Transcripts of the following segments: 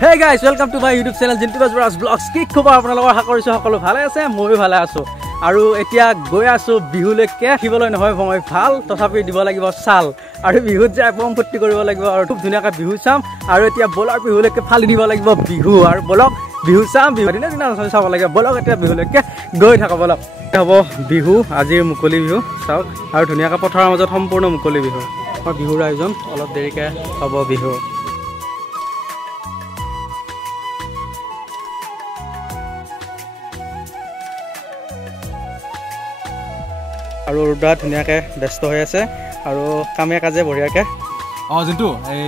Hey guys, welcome to my YouTube channel Jintu's Vlogs. কি খবৰ আপোনালোকৰ আশা কৰিছো সকলো ভালে আছে মই ভালে আছো আৰু এতিয়া গৈ আছো বিহুলৈকে কিবলৈ নহয় মই ভাল তথাপি দিব লাগিব চাল আৰু বিহুত যায় বম ফুৰ্তি কৰিব লাগিব আৰু খুব ধুনীয়াকৈ বিহু চাম আৰু এতিয়া বলক বিহুলৈকে ফালি দিব লাগিব বিহু আৰু বলক বিহু চাম বিহু দিনা দিনা চাব লাগিব বলক এতিয়া বিহুলৈকে গৈ থাকো বলক হ'ব বিহু আজিৰ মুকলি বিহু চাওক আৰু ধুনীয়াকৈ পথাৰৰ মাজত সম্পূৰ্ণ মুকলি বিহু বিহুৰ আয়োজন অলপ দেৰিকৈ হ'ব বিহু আৰু ৰুদ্ৰা ধুনীয়াকৈ ব্যস্ত হৈ আছে আৰু কামে কাজে বঢ়িয়াকৈ জিন্তু এই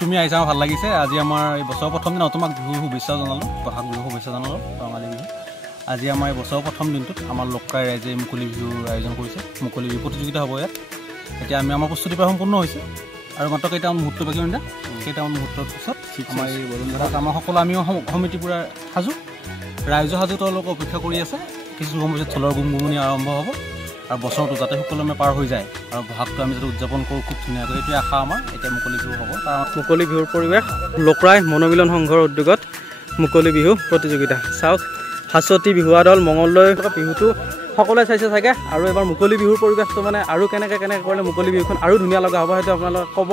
তুমি আহিছা ভাল লাগিছে আজি আমাৰ এই বছৰৰ প্ৰথম দিন তোমাক বিহু শুভেচ্ছা জনালোঁ বহাগ বিহু শুভেচ্ছা জনালোঁ ৰঙালী বিহু আজি আমাৰ এই বছৰৰ প্ৰথম দিনটোত আমাৰ লোকৰাই ৰাইজে মুকলি বিহুৰ আয়োজন কৰিছে মুকলি বিহু প্ৰতিযোগিতা হ'ব ইয়াত এতিয়া আমি আমাৰ প্ৰস্তুতি প্ৰায় সম্পূৰ্ণ হৈছে আৰু মাত্ৰ কেইটামান মুহূৰ্ত বাকী মানে কেইটামান মুহূৰ্তৰ পিছত আমাৰ এই বৰঞ্জাত আমাৰ সকলো আমিও সমিতি পূৰা সাজু ৰাইজৰ সাজু তেওঁলোকে অপেক্ষা কৰি আছে কিছু সময় পিছত ঢোলৰ গুমগুমনি আৰম্ভ হ'ব আৰু বছৰটো যাতে সকলোমে পাৰ হৈ যায় আৰু বহাগটো আমি যাতে উদযাপন কৰোঁ খুব ধুনীয়াকৈ এইটোৱে আশা আমাৰ এতিয়া মুকলি বিহু হ'ব তাৰ মুকলি বিহুৰ পৰিৱেশ লোকৰাই মনোমিলন সংঘৰ উদ্যোগত মুকলি বিহু প্ৰতিযোগিতা চাওক হাচতি বিহুৱা দল মঙলদৈ বিহুটো সকলোৱে চাইছে চাগে আৰু এবাৰ মুকলি বিহুৰ পৰিৱেশটো মানে আৰু কেনেকৈ কৰিলে মুকলি বিহুখন আৰু ধুনীয়া লগা হ'ব সেইটো আপোনালোকে ক'ব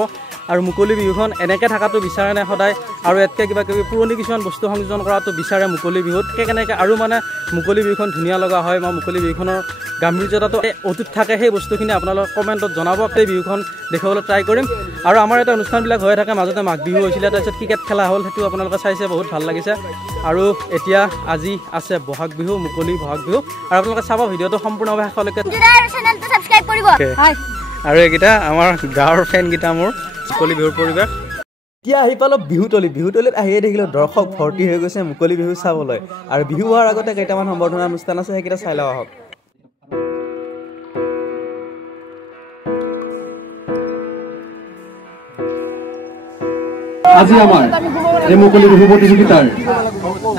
আৰু মুকলি বিহুখন এনেকৈ থকাটো বিচাৰেনে সদায় আৰু ইয়াতকৈ কিবা কিবি পুৰণি কিছুমান বস্তু সংযোজন কৰাটো বিচাৰে মুকলি বিহুত কেনেকৈ আৰু মানে মুকলি বিহুখন ধুনীয়া লগা হয় বা মুকলি বিহুখনৰ গাম্ভীৰ্যতাটো অটুট থাকে সেই বস্তুখিনি আপোনালোকে কমেণ্টত জনাব সেই বিহুখন দেখুৱাবলৈ ট্ৰাই কৰিম আৰু আমাৰ এটা অনুষ্ঠানবিলাক হৈ থাকে মাজতে মাঘ বিহু হৈছিলে তাৰপিছত ক্ৰিকেট খেলা হ'ল সেইটো আপোনালোকে চাইছে বহুত ভাল লাগিছে আৰু এতিয়া আজি আছে বহাগ বিহু মুকলি বহাগ বিহু আৰু আপোনালোকে চাব ভিডিঅ'টো সম্পূৰ্ণভাৱে শেষলৈকে আৰু এইকেইটা আমাৰ গাঁৱৰ ফেনকেইটা মোৰ মুকলি বিহুৰ পৰিৱেশ এতিয়া আহি পালোঁ বিহুতলীত আহিয়ে দেখিলোঁ দৰ্শক ভৰ্তি হৈ গৈছে মুকলি বিহু চাবলৈ আৰু বিহু হোৱাৰ আগতে কেইটামান সম্বৰ্ধনা অনুষ্ঠান আছে সেইকেইটা চাই লওঁ আহক আজি আমাৰ এই মুকলি বিহু প্ৰতিযোগিতাৰ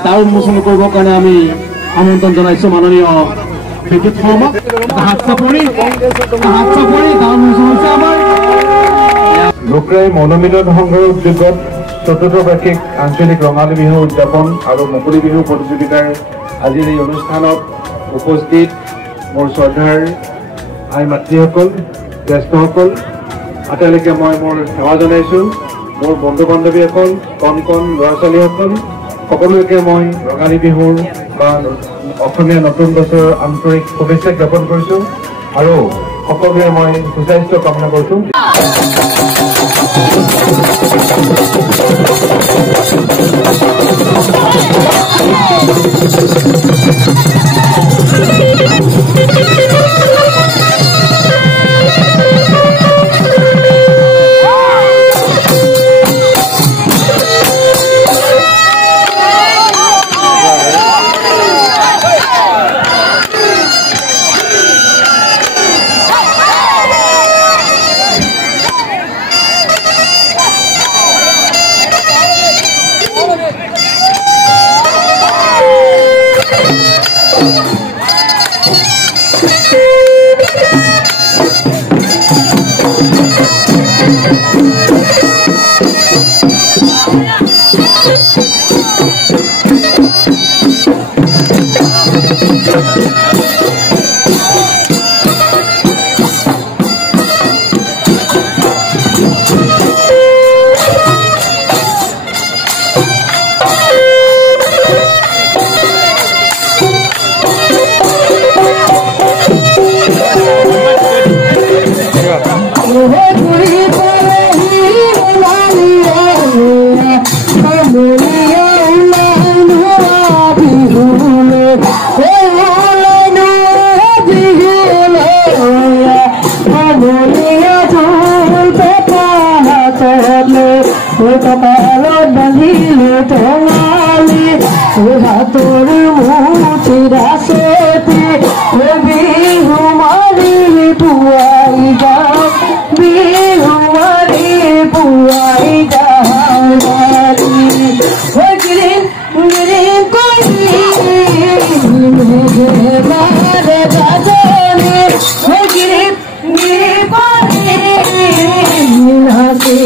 তাৰ উন্মোচন কৰিবৰ কাৰণে আমি আমন্ত্ৰণ জনাইছোঁ মাননীয় বিদ্যুৎ শৰ্মাক হাত চাপৰি তাৰ উন্মোচন হৈছে আমাৰ লোকৰাই মনোমিলন সংঘৰ উদ্যোগত চতুৰ্থ বাৰ্ষিক আঞ্চলিক ৰঙালী বিহু উদযাপন আৰু মুকলি বিহু প্ৰতিযোগিতাৰ আজিৰ এই অনুষ্ঠানত উপস্থিত মোৰ শ্ৰদ্ধাৰ আই মাতৃসকল জ্যেষ্ঠসকল আটাইলৈকে মই মোৰ সেৱা জনাইছোঁ মোৰ বন্ধু বান্ধৱীসকল কণ ল'ৰা ছোৱালীসকল সকলোকে মই ৰঙালী বিহুৰ বা অসমীয়া নতুন বছৰৰ আন্তৰিক শুভেচ্ছা জ্ঞাপন কৰিছোঁ আৰু সকলোৱে মই সুস্বাস্থ্য কামনা কৰিছোঁ হাসতে বিহু মাৰি বুয়াই যাও বিহু মাৰি বুয়াই যাও গিৰি গিৰি কৰি মাৰে গাজনে গিৰি গিৰি কৰি নাচি